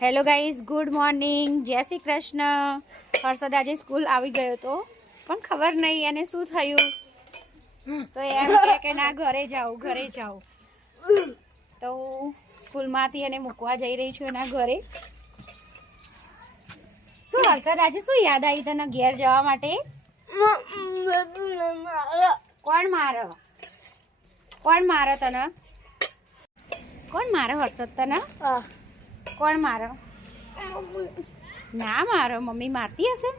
Hello guys, good morning, જય શ્રી કૃષ્ણ. હર્ષદ આજે school આવી ગયો હતો, પણ ખબર નહીં એને શું થયું, તો એમ કે ના ઘરે જાઉં. તો સ્કૂલમાંથી એને મૂકવા જઈ રહી છું એના ઘરે. શું હર્ષદ આજે શું યાદ આવી તને ઘેર જવા માટે? કોણ મારે તને? કોણ મારે હર્ષદ તને? કોણ મારો? ના મારો, મમ્મી મારતી હશે.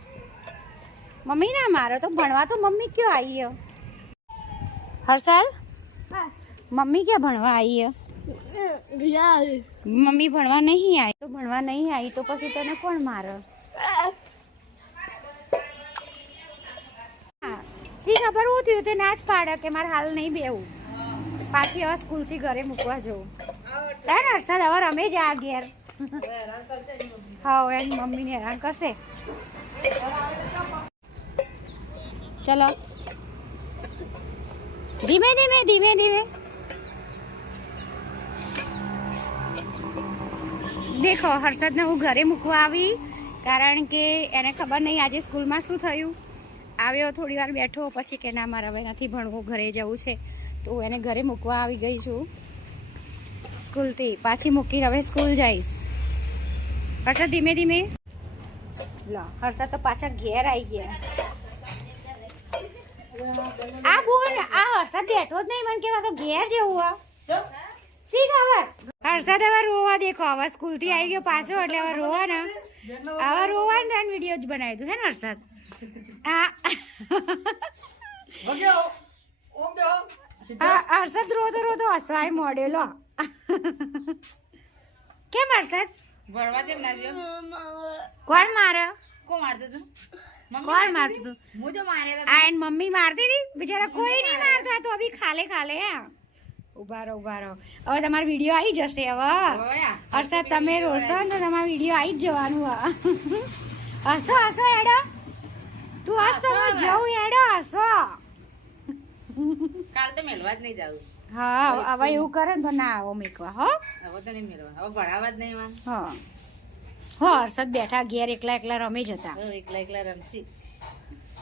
મમ્મી ના મારો તો ભણવા તો મમ્મી ક્યાં આવી હે? હર્ષદ, મમ્મી ક્યાં ભણવા આવી હે? મમ્મી ભણવા નહીં આવી તો ભણવા નહીં આવી તો પછી તને કોણ મારે? શી ખબર હું થયું તે ના જ પાડે કે મારે હાલ નહીં બેવું, પાછી હવે સ્કૂલથી ઘરે મૂકવા જવું. હર્ષદ હવે રમે જ આ ઘેર. હા, એની મમ્મીને હેરાન કરશે. ચલો ધીમે ધીમે. દેખો, હર્ષદને હું ઘરે મૂકવા આવી, કારણ કે એને ખબર નહીં આજે સ્કૂલમાં શું થયું. આવ્યો, થોડી વાર બેઠો, પછી કે ના મારે હવે નથી ભણવું, ઘરે જવું છે. તો એને ઘરે મૂકવા આવી ગઈ છું સ્કૂલથી. પાછી મૂકીને હવે સ્કૂલ જઈશ. હર્ષદ ધીમે. લો, હર્ષદ તો પાછા ઘેર આવી ગયા. આ બોલ, આ હર્ષદ બેઠો જ નહીં, મને કેવા તો ઘેર જેવું શી ખબર. હર્ષદ હવે રોવા, દેખો હવે સ્કૂલથી આવી ગયો પાછો, એટલે હવે રોવા ને વિડીયો જ બનાવી દઉં હે ને હર્ષદ? હર્ષદ રોતો હસવાય મોડેલો. કેમ હર્ષદ? ભણવા કેમ ના ગયો? કોણ મારે? કોણ મારતું તું? કોણ મારતું તું? હું જો માર્યા આ એન મમ્મી મારતી હતી. બિચારા કોઈ નહીં મારતા, તો અભી ખાલે હા. ઉભા રહો. હવે તમારો વિડીયો આવી જશે. હવે હર્ષદ તમે રોશો ને તો તમારો વિડીયો આવી જ જવાનું. હસો હેડો, તું હસ તો હું જઉં. હેડો હસો. કાલ તો મેલવા જ નહીં જાવ. હા, હવે એવું કરે ને તો ના આવો મેકવા. હો, હવે તો નહીં મેલવા, હવે ભણાવવા જ નહીં માં. હા, હર્ષદ બેઠા ઘેર એકલા રમી જતા. એકલા રમશી.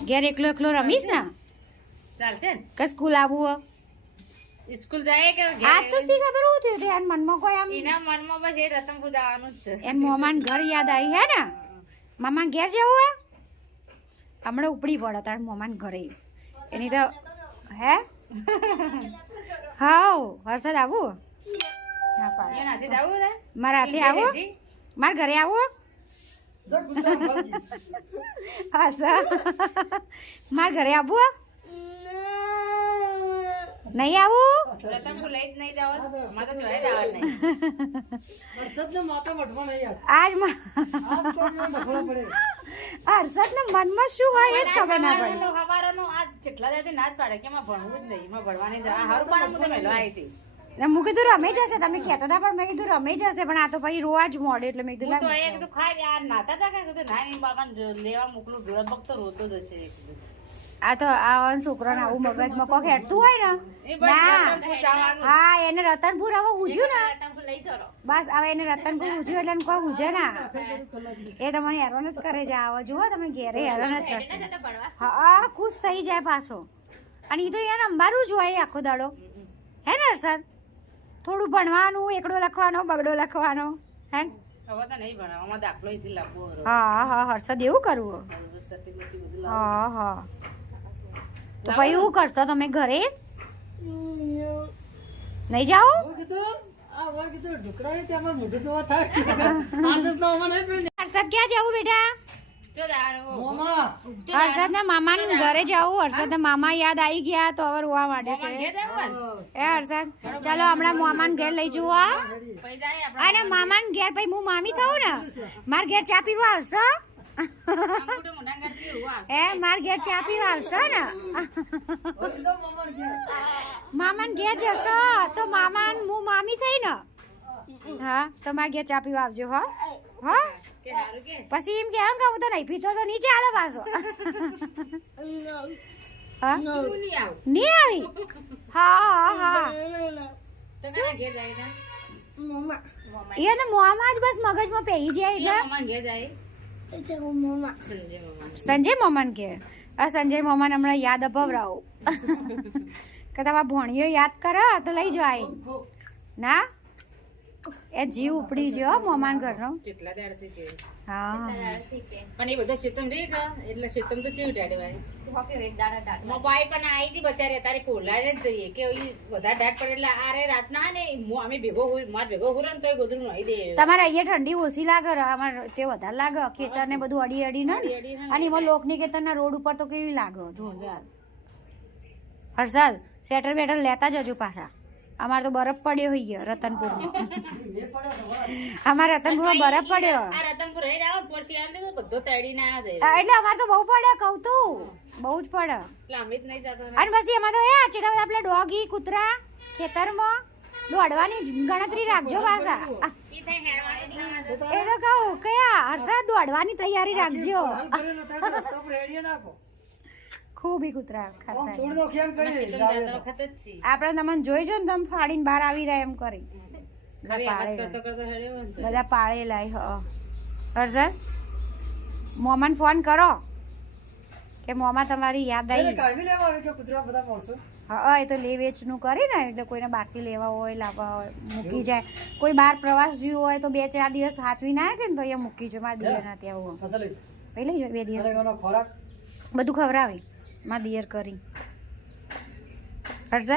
ઘેર એકલો રમીશ ને ચાલશે ને? કે સ્કૂલ આવવું? સ્કૂલ જાય કે આજ તો શી ખબર હું થયું તે એન મનમાં કોઈ આમ એના મનમાં બસ એ રતનપુર જવાનું જ છે. એન મોમાન ઘર યાદ આવી હે ને? મામા ઘેર જવું હે? હમણાં ઉપડી પડે તાર મોમાન ઘરે. એની તો હે હાઉ હર્ષદ આવું? હા પાડ. એનાથી જાવું છે? મારા હાથે આવો? મારા ઘરે આવો? હર્ષદ મારા ઘરે આવું? નહીં આવું? રતનપુર લઈ જ નહીં જવાનું. મારે તો જોઈ જવાનું નહીં. આજ હર્ષદ ને મનમાં શું હોય એ જ ખબર ના પડી. સવારનું આ જેટલા દાડે ના જ પાડે કે એમાં ભણવું જ નહીં, એમાં ભણવા નહીં જવાનું. હારું પણ હું તો મેલવા આવી હતી. મેં કીધું રમે જશે, તમે કહેતા હતા, પણ મેં કીધું રમે જશે, પણ આ તો પછી રોવા જ મોડે, એટલે મેં હું તો કીધું અહીંયા કીધું ખાઈ યાર નાતા હતા કે કીધું ના નહીં બાપાને લેવા મોકલું. લગભગ તો રોતો જ હશે. આ તો આ છોકરાને આવું મગજમાં કોક હેડતું હોય ને. હા, એને રતનપુર હવે ઉજ્યું ને, બસ હવે એને રતનપુર ઉજ્યું એટલે કોઈ ઉજે ના. એ તમને હેરાન જ કરે છે. આવો જુઓ તમે ઘેરે હેરાન જ કરશે. હા, ખુશ થઈ જાય પાછો. અને એ તો યાર અંબારું જ હોય આખો દાડો, હે ને હર્ષદ? થોડું ભણવાનું, એકડો લખવાનો, બગડો લખવાનો, હે? હવે તો નહીં ભણાવવામાં દાખલો અહીંથી લાવવો. હા, હર્ષદ એવું કરવું? હા, તો ભાઈ એવું કરશો તમે ઘરે? નહીં જાઓ? હર્ષદ ક્યાં જવું બેટા? હર્ષદ ના મામા ઘરે જવું. હર્ષદ ના મામા યાદ આવી ગયા તો હવે રોવા માંડે છે. એ હર્ષદ, ચાલો હમણાં મામાને ઘેર લઈ જવું. અને મામાને ઘેર પછી હું મામી થઉં ને, મારા ઘેર ચા પીવા આવશો? માર ઘેર ચા પીવા આવશો ને? મામાને ઘેર જશો તો મામાને હું મામી થઈ ને? હા, તો મારા ઘેર ચા પીવા આવજો. હા, પછી એમ કેમ કે હું તો નહીં પીતો તો નીચે આલે પાછો. નહીં આવી? હા, એને મોમાં જ બસ મગજમાં પેઈ જાય એટલે મમ્માને ઘેર જાય સંજય મમ્મા સંજય મોમન કે આ સંજય મોમન હમણાં યાદ અપાવરાવો કે તમારા ભણીઓ યાદ કરો તો લઈ જાય ના એ જીવ ઉપડી ગયો મોમાન ઘરનો જેટલા દાડથી છે હા પણ એ બધો શેતમ રે કે એટલે શેતમ તો ચેવું ડાડે ભાઈ મોબાઈલ પણ આવી હતી બચારે તારી પોલાડે જ જઈએ કે ઈ વધારે ડાટ પડે એટલે આરે રાતના ને અમે ભેગો હોય માર ભેગો હુરન તોય ગોદરું નાઈ દે તમારે અહીંયા ઠંડી ઓછી લાગે અમારે તે વધારે લાગે ખેતર ને બધું અડી અડી ને અને એમાં લોકની ખેતરના રોડ ઉપર તો કેવી લાગે જોરદાર હર્ષદ સ્વેટર બેટર લેતા જજો પાછા અમારે તો બરફ પડ્યો હોય રતનપુરમાં અમારે રતનપુરમાં બરફ પડ્યો આ રતનપુર રહી રહ્યો પડસી આને તો બધો તળીને આ દે એટલે અમારે તો બહુ પડે કહું તું બહુ જ પડે એટલે અમે જ નહીં જતો અને પછી એમાં તો એ ચેટલા બધા આપણે ડોગી કૂતરા ખેતરમાં દોડવાની જ ગણતરી રાખજો પાછા ઈ થઈ હેડવાનું એ તો કહું કયા હર્ષદ દોડવાની તૈયારી રાખજો ખૂબ કૂતરા ખાસા વખત જ છે આપણે તમને જોઈ જો ને તમે ફાડીને બહાર આવી રહ્યા એમ કરી ખરી વાત કરતો કરતો હેડ્યો ને બધા પાળેલા હર્ષદ મોમાન ફોન કરો કે મોમા તમારી યાદ આવી હા એ તો લે વેચનું કરી ને એટલે કોઈને બહારથી લેવા હોય લાવવા હોય મૂકી જાય કોઈ બહાર પ્રવાસ જ્યું હોય તો 2-4 દિવસ હાથવી ના આવે કે ને ભાઈ મૂકી જો મારા દિયરના ત્યાં ભાઈ લઈ જાય 2 દિવસ બધું ખવડાવે મારા દિયર કરી